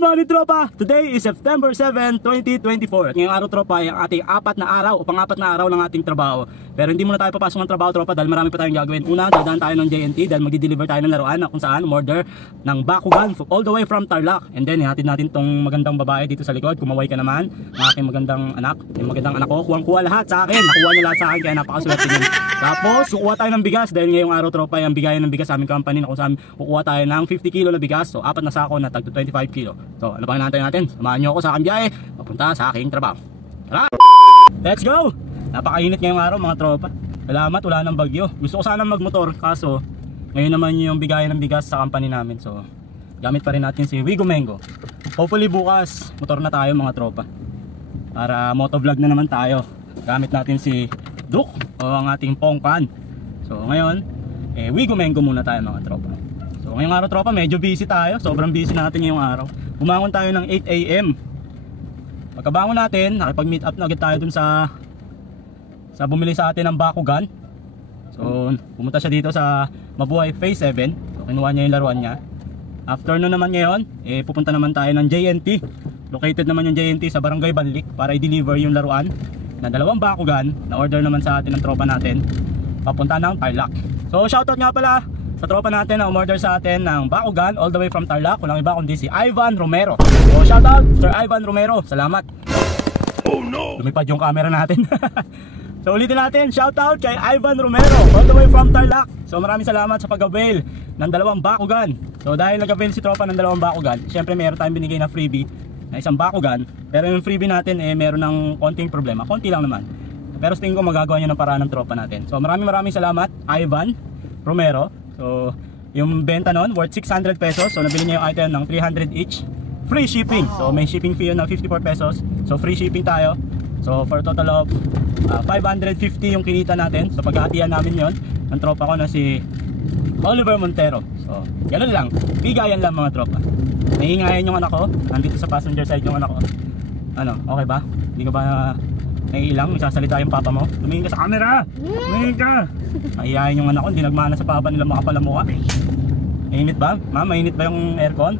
Good morning, tropa! Today is September 7, 2024. At ngayong araw, tropa, ay ang ating apat na araw o pang-apat na araw ng ating trabaho. Pero hindi muna tayo papasok ng trabaho, tropa, dahil marami pa tayong gagawin. Una, dadaan tayo ng JNT dahil magdi-deliver tayo ng laruan na kung saan order ng Bakugan all the way from Tarlac. And then, ihatid natin tong magandang babae dito sa likod. Kumaway ka naman, ang aking magandang anak. Yung magandang anak ko, kuwang-kuha lahat sa akin. Nakuha niya lahat sa akin, kaya napakaswerte niya. Tapos, kukuha tayo ng bigas dahil ngayong araw, tropa, ay ang bigayan ng bigas sa aming company na kung saan kukuha tayo ng 50 kilo na bigas. So, apat na sako na tag 25 kilo. So, ano pang hinahantay natin? Samahan nyo ako sa aking biyahe papunta sa aking trabaho. Tara! Let's go! Napakainit ngayong araw, mga tropa. Salamat, wala nang bagyo. Gusto ko sana magmotor, kaso ngayon naman yung bigayan ng bigas sa company namin. So, gamit pa rin natin si Wigo Mengo. Hopefully bukas, motor na tayo, mga tropa. Para motovlog na naman tayo. Gamit natin si Duke o ang ating Pongkan. So, ngayon, Wigo Mengo muna tayo, mga tropa. So, ngayong araw, tropa, medyo busy tayo. Sobrang busy natin ngayong araw. Bumangon tayo ng 8 AM. Pagkabangon natin, nakipag-meet up na agad tayo dun sa bumili sa atin ng Bakugan. So, pumunta siya dito sa Mabuhay Phase 7. So, kinuha niya yung laruan niya. After nun naman ngayon, pupunta naman tayo ng JNT. Located naman yung JNT sa Barangay Banlik para i-deliver yung laruan na dalawang Bakugan na order naman sa atin ng tropa natin papunta ng Tarlac. So, shoutout nga pala sa tropa natin na umorder sa atin ng Bakugan all the way from Tarlac. Walang iba kundi si Ivan Romero. So, shoutout Sir Ivan Romero. Salamat. Oh no! Lumipad yung camera natin. So, ulitin natin. Shoutout kay Ivan Romero all the way from Tarlac. So, maraming salamat sa pag-avail ng dalawang Bakugan. So, dahil nag-avail si tropa ng dalawang Bakugan, syempre meron tayong binigay na freebie na isang Bakugan. Pero yung freebie natin meron ng konting problema. Konti lang naman. Pero sa tingin ko magagawa niya ng paraan ng tropa natin. So, maraming salamat Ivan Romero. So, yung benta nun, worth 600 pesos. So, nabili niya yung item ng 300 each. Free shipping. So, may shipping fee yun ng 54 pesos. So, free shipping tayo. So, for a total of 550 yung kinita natin. So, paghahatian namin yun ng tropa ko na si Oliver Montero. So, ganun lang. Bigayan lang, mga tropa. Naiingayan yung anak ko. Nandito sa passenger side yung anak ko. Ano, okay ba? Hindi ka ba naiilang? Isasalita yung papa mo? Tumingin ka sa camera! Tumingin ka! Mahihayin yung anak ko, hindi nagmana sa papa nila makapalamuka. Mainit ba? Ma'am, mainit ba yung aircon?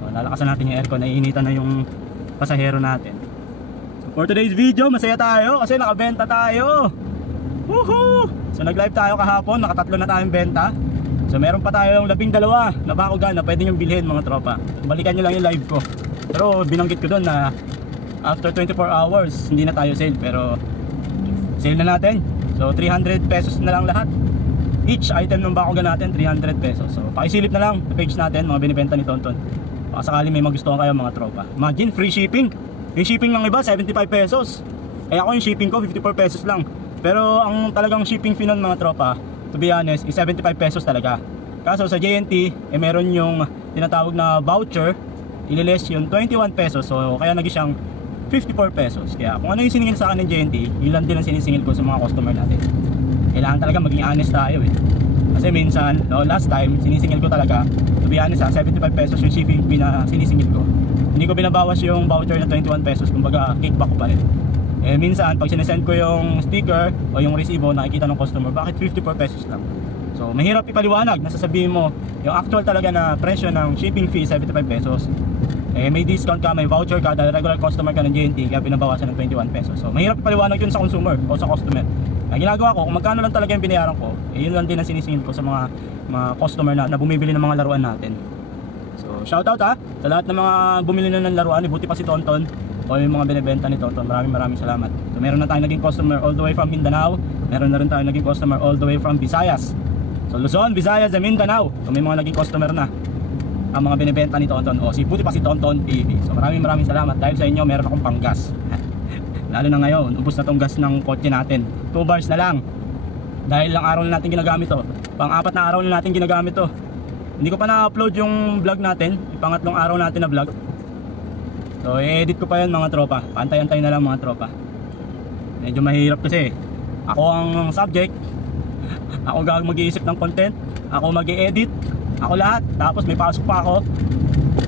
So, lalakasan natin yung aircon, naiinitan na yung pasahero natin. So, for today's video, masaya tayo kasi nakabenta tayo. Woohoo! So, nag-live tayo kahapon, nakatatlo na tayong benta. So, meron pa tayong 12 na Bakugan na pwede nyo bilhin, mga tropa. Balikan nyo lang yung live ko. Pero binanggit ko doon na after 24 hours, hindi na tayo sale. Pero sale na natin. So 300 pesos na lang lahat. Each item ng Bakugan natin 300 pesos. So pakisilip na lang sa page natin, mga binibenta ni Tonton. Baka sakali may magustuhan kayo, mga tropa. Imagine, free shipping. Yung shipping ng iba 75 pesos. Ako yung shipping ko 54 pesos lang. Pero ang talagang shipping fee nun, mga tropa, to be honest, is 75 pesos talaga. Kaso sa JNT, meron yung tinatawag na voucher. Ililes yung 21 pesos. So kaya naging siyang 54 pesos. Kaya kung ano yung siningil sa akin ng JNT, yun lang din ang sinisingil ko sa mga customer natin. Kailangan talaga maging honest tayo Kasi minsan, last time, sinisingil ko talaga, to be honest 75 pesos yung shipping fee na sinisingil ko. Hindi ko binabawas yung voucher na 21 pesos, kumbaga kickback ko pa rin. Minsan, pag sinesend ko yung sticker o yung resibo, nakikita ng customer, bakit 54 pesos lang? So, mahirap ipaliwanag, nasasabihin mo, yung actual talaga na presyo ng shipping fee 75 pesos. May discount ka, may voucher ka, dahil regular customer ka ng JNT, kaya binabawasan ng 21 pesos. So, mahirap ipaliwanag yun sa consumer o sa customer. Ang ginagawa ko, kung magkano lang talaga yung binayaran ko, yun lang din ang sinisingil ko sa mga customer na bumibili ng mga laruan natin. So, shoutout sa lahat ng mga bumili na ng laruan, buti pa si Tonton o yung mga binibenta ni Tonton. Maraming salamat. So, meron na tayong naging customer all the way from Mindanao. Meron na rin tayong naging customer all the way from Visayas. So, Luzon, Visayas, and Mindanao. So, may mga naging customer na ang mga binibenta ni Tonton o buti pa si Tonton TV. So maraming salamat dahil sa inyo meron akong panggas. Lalo na ngayon, ubos na tong gas ng kotse natin. 2 bars na lang. Dahil lang araw na natin ginagamit to. Pang-apat na araw na natin ginagamit to. Hindi ko pa na-upload yung vlog natin. Pangatlong araw natin na vlog. So i-edit ko pa yun, mga tropa. Pantay-antay na lang, mga tropa. Medyo mahirap kasi ako ang subject. Ako mag-iisip ng content. Ako mag-i-edit. Ako lahat, tapos may pasok pa ako.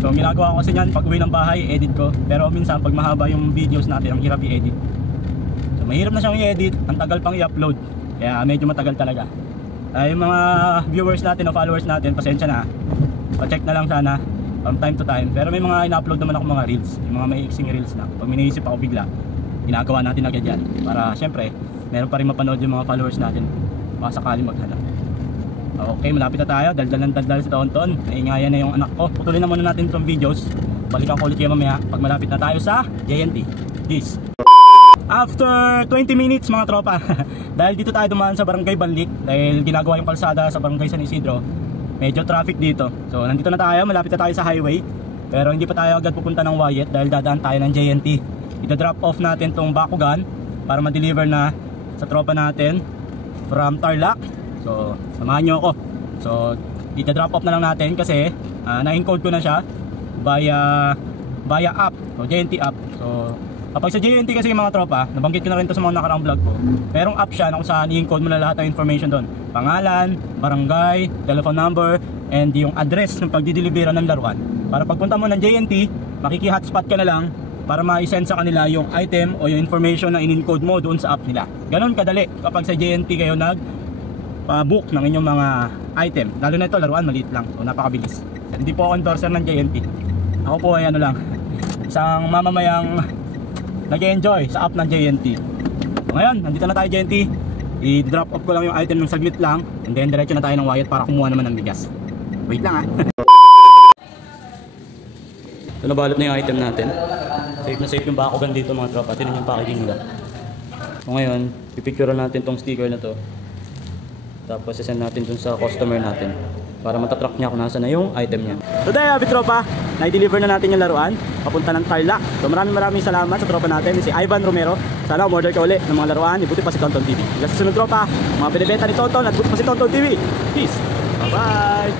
So ginagawa ko kasi yan, pag uwi ng bahay, edit ko. Pero minsan pag mahaba yung videos natin, ang hirap i-edit. So mahirap na siyang i-edit, ang tagal pang i-upload. Kaya medyo matagal talaga. Yung mga viewers natin o followers natin, pasensya na. Pa-check na lang sana from time to time. Pero may mga ina-upload naman ako mga reels, yung mga may iksing reels na. Pag may naisip ako bigla, ginagawa natin agad yan. Para syempre, meron pa rin mapanood yung mga followers natin. Baka sakali maghanap. Okay, malapit na tayo. Daldal ng daldal si Tonton. Naingayan na yung anak ko. Putulin na muna natin itong videos. Balikan ko ulit kayo mamaya pag malapit na tayo sa JNT. Peace. After 20 minutes mga tropa. Dahil dito tayo dumaan sa Barangay Banlik. Dahil ginagawa yung kalsada sa Barangay San Isidro. Medyo traffic dito. So nandito na tayo. Malapit na tayo sa highway. Pero hindi pa tayo agad pupunta ng Wyatt. Dahil dadaan tayo ng JNT. Ida-drop off natin tong Bakugan para ma-deliver na sa tropa natin from Tarlac. So, samahan nyo ako. So, ita-drop off na lang natin kasi na-encode ko na siya via app. So, JNT app. So, kapag sa JNT kasi mga tropa, nabanggit ko na rin to sa mga nakaraang vlog ko. Merong app siya na kung saan i-encode mo na lahat ng information doon. Pangalan, barangay, telephone number, and yung address ng pagdideliveran ng laruan. Para pagpunta mo ng JNT, makiki-hotspot ka na lang para ma-send sa kanila yung item o yung information na in-encode mo doon sa app nila. Ganon kadali kapag sa JNT kayo nag-book ng inyong mga item. Lalo na ito, laruan, maliit lang. So, napakabilis. Hindi po ako endorser ng JNT. Ako po ay ano lang, isang mamamayang nag-enjoy sa app ng JNT. So, ngayon, nandito na tayo JNT. I-drop off ko lang yung item ng saglit lang. And then, diretso na tayo ng Wyatt para kumuha naman ng bigas. Wait lang ha. So, nabalot na yung item natin. Safe na safe yung Bakugan dito mga tropa. Tinan yung packaging nila. So ngayon, pipicturean natin tong sticker na to. Tapos isend natin dun sa customer natin para matatrack niya kung nasa na yung item niya. So dahil happy tropa, na-deliver na natin yung laruan papunta ng Tarlac. So maraming salamat sa tropa natin, si Ivan Romero. Sana umorder ka ulit ng mga laruan, ibuti pa si Tonton TV. Hanggang sa sunod tropa, mga binibenta ni Tonton at buti pa si Tonton TV. Peace! Bye bye!